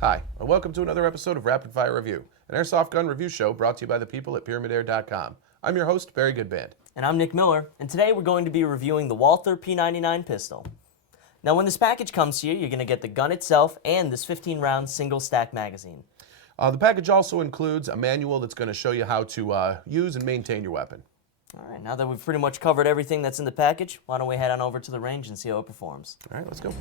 Hi, and welcome to another episode of Rapid Fire Review, an airsoft gun review show brought to you by the people at pyramydair.com. I'm your host, Barry Goodband. And I'm Nick Miller, and today we're going to be reviewing the Walther P99 pistol. Now when this package comes to you, you're going to get the gun itself and this 15-round single-stack magazine. The package also includes a manual that's going to show you how to use and maintain your weapon. All right, now that we've pretty much covered everything that's in the package, why don't we head on over to the range and see how it performs. All right, let's go.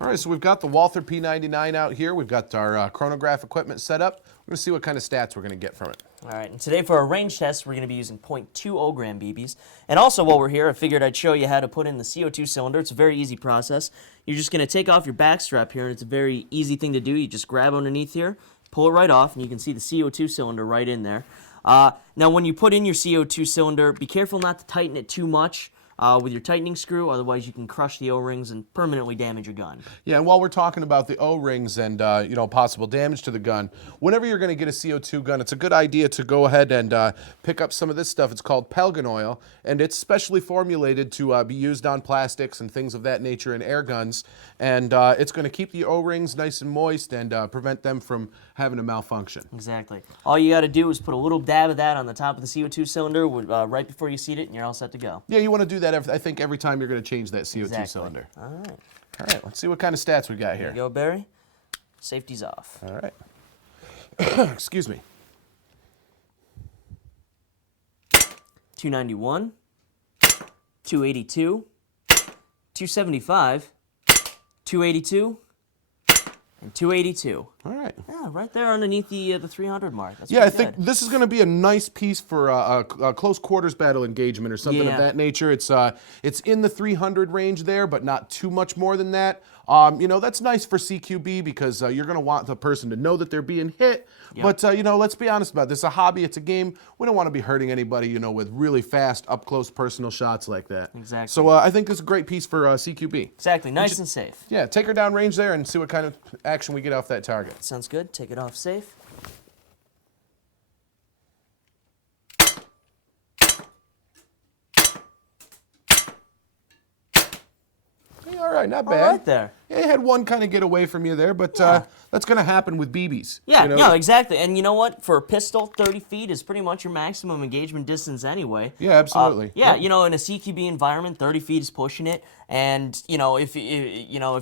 All right, so we've got the Walther P99 out here. We've got our chronograph equipment set up. We're going to see what kind of stats we're going to get from it. All right, and today for our range test, we're going to be using .20 gram BBs. And also while we're here, I figured I'd show you how to put in the CO2 cylinder. It's a very easy process. You're just going to take off your back strap here, and it's a very easy thing to do. You just grab underneath here, pull it right off, and you can see the CO2 cylinder right in there. Now when you put in your CO2 cylinder, be careful not to tighten it too much with your tightening screw, otherwise you can crush the O-rings and permanently damage your gun. Yeah, and while we're talking about the O-rings and possible damage to the gun, whenever you're going to get a CO2 gun, it's a good idea to go ahead and pick up some of this stuff. It's called Pelgan oil, and it's specially formulated to be used on plastics and things of that nature in air guns, and it's going to keep the O-rings nice and moist and prevent them from having a malfunction. Exactly. All you got to do is put a little dab of that on the top of the CO2 cylinder right before you seat it, and you're all set to go. Yeah, you want to do that, I think, every time you're going to change that CO2 Exactly. cylinder. All right. All right, let's see what kind of stats we got here. There you go, Barry. Safety's off. All right. Excuse me. 291, 282, 275, 282, and 282. All right. Yeah, right there underneath the 300 mark. That's Yeah, I pretty think good. this is going to be a nice piece for a close quarters battle engagement or something of Yeah. that nature. It's in the 300 range there, but not too much more than that. That's nice for CQB because you're going to want the person to know that they're being hit. Yep. But, let's be honest about it. This is a hobby. It's a game. We don't want to be hurting anybody, with really fast, up-close personal shots like that. Exactly. So I think this is a great piece for CQB. Exactly. Nice and safe. Yeah, take her down range there and see what kind of action we get off that target. Sounds good. Take it off safe. Yeah, all right, not All bad. right there. Yeah, you had one kind of get away from you there, but Yeah. that's going to happen with BBs. Yeah, no, exactly. And you know what? For a pistol, 30 feet is pretty much your maximum engagement distance anyway. Yeah, absolutely. Yeah, Yep. in a CQB environment, 30 feet is pushing it. And, if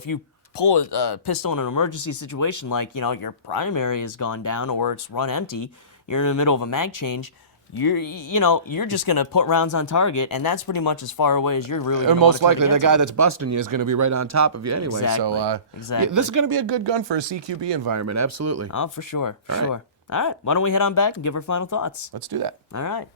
you pull a pistol in an emergency situation like, your primary has gone down or it's run empty, you're in the middle of a mag change, you're just going to put rounds on target, and that's pretty much as far away as you're really going to Most likely, the guy that's busting you is going to be right on top of you anyway. Exactly. So, Exactly. yeah, this is going to be a good gun for a CQB environment, absolutely. Oh, for sure, for All right. sure. All right, why don't we head on back and give our final thoughts? Let's do that. All right.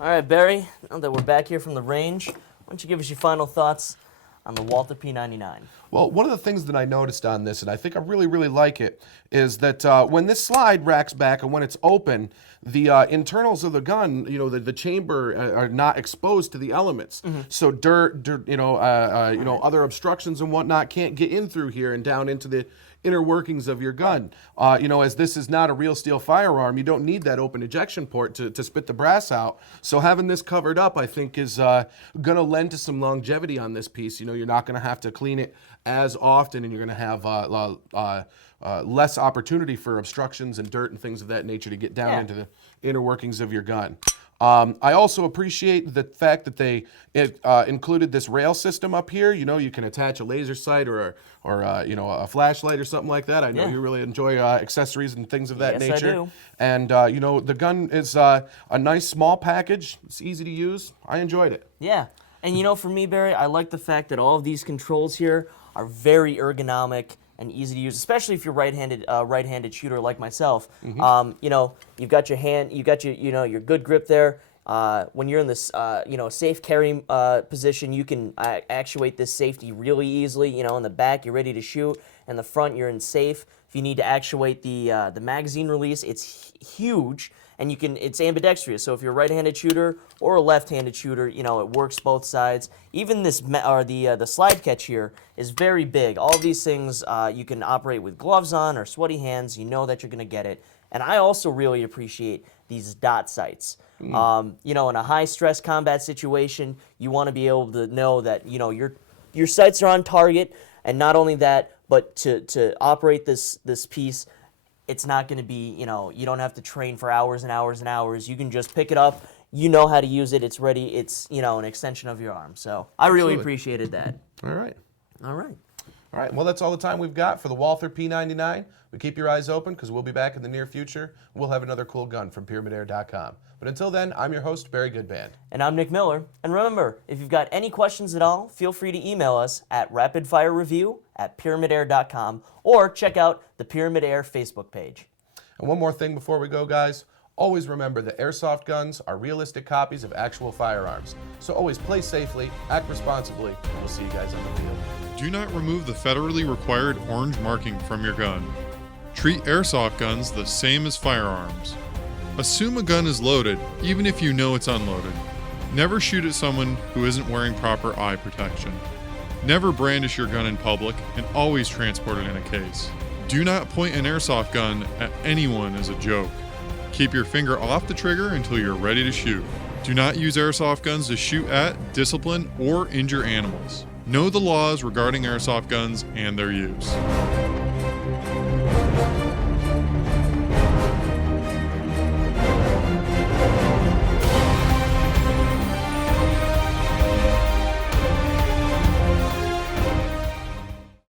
All right, Barry, now that we're back here from the range, why don't you give us your final thoughts on the Walther P99? Well, one of the things that I noticed on this, and I think I really, really like it, is that when this slide racks back and when it's open, the internals of the gun, the chamber are not exposed to the elements. So dirt, other obstructions and whatnot can't get in through here and down into the inner workings of your gun. As this is not a real steel firearm, you don't need that open ejection port to spit the brass out. So having this covered up, I think, is going to lend to some longevity on this piece. You're not going to have to clean it as often, and you're going to have less opportunity for obstructions and dirt and things of that nature to get down into the inner workings of your gun. I also appreciate the fact that they included this rail system up here. You can attach a laser sight or a flashlight or something like that. I know you really enjoy accessories and things of that Yes, nature. I do. And the gun is a nice small package. It's easy to use. I enjoyed it. Yeah, and for me, Barry, I like the fact that all of these controls here are very ergonomic and easy to use, especially if you're right-handed shooter like myself. You've got your hand, you got your good grip there. When you're in this, safe carry position, you can actuate this safety really easily. In the back, you're ready to shoot. In the front, you're in safe. If you need to actuate the magazine release, it's huge. and it's ambidextrous. So if you're a right-handed shooter or a left-handed shooter, you know, it works both sides. Even the slide catch here is very big. All of these things you can operate with gloves on or sweaty hands. You know that you're going to get it. And I also really appreciate these dot sights. You know, in a high-stress combat situation, you want to be able to know that, you know, your sights are on target, and not only that, but to operate this piece, it's not going to be, you know, you don't have to train for hours and hours and hours. You can just pick it up. You know how to use it. It's ready. It's, you know, an extension of your arm. So I really appreciated that. All right. All right. All right, well, that's all the time we've got for the Walther P99. But keep your eyes open because we'll be back in the near future. We'll have another cool gun from pyramydair.com. But until then, I'm your host, Barry Goodband. And I'm Nick Miller. And remember, if you've got any questions at all, feel free to email us at rapidfirereview@pyramydair.com or check out the Pyramid Air Facebook page. And one more thing before we go, guys. Always remember that airsoft guns are realistic copies of actual firearms. So always play safely, act responsibly, and we'll see you guys on the field. Do not remove the federally required orange marking from your gun. Treat airsoft guns the same as firearms. Assume a gun is loaded, even if you know it's unloaded. Never shoot at someone who isn't wearing proper eye protection. Never brandish your gun in public, and always transport it in a case. Do not point an airsoft gun at anyone as a joke. Keep your finger off the trigger until you're ready to shoot. Do not use airsoft guns to shoot at, discipline, or injure animals. Know the laws regarding airsoft guns and their use.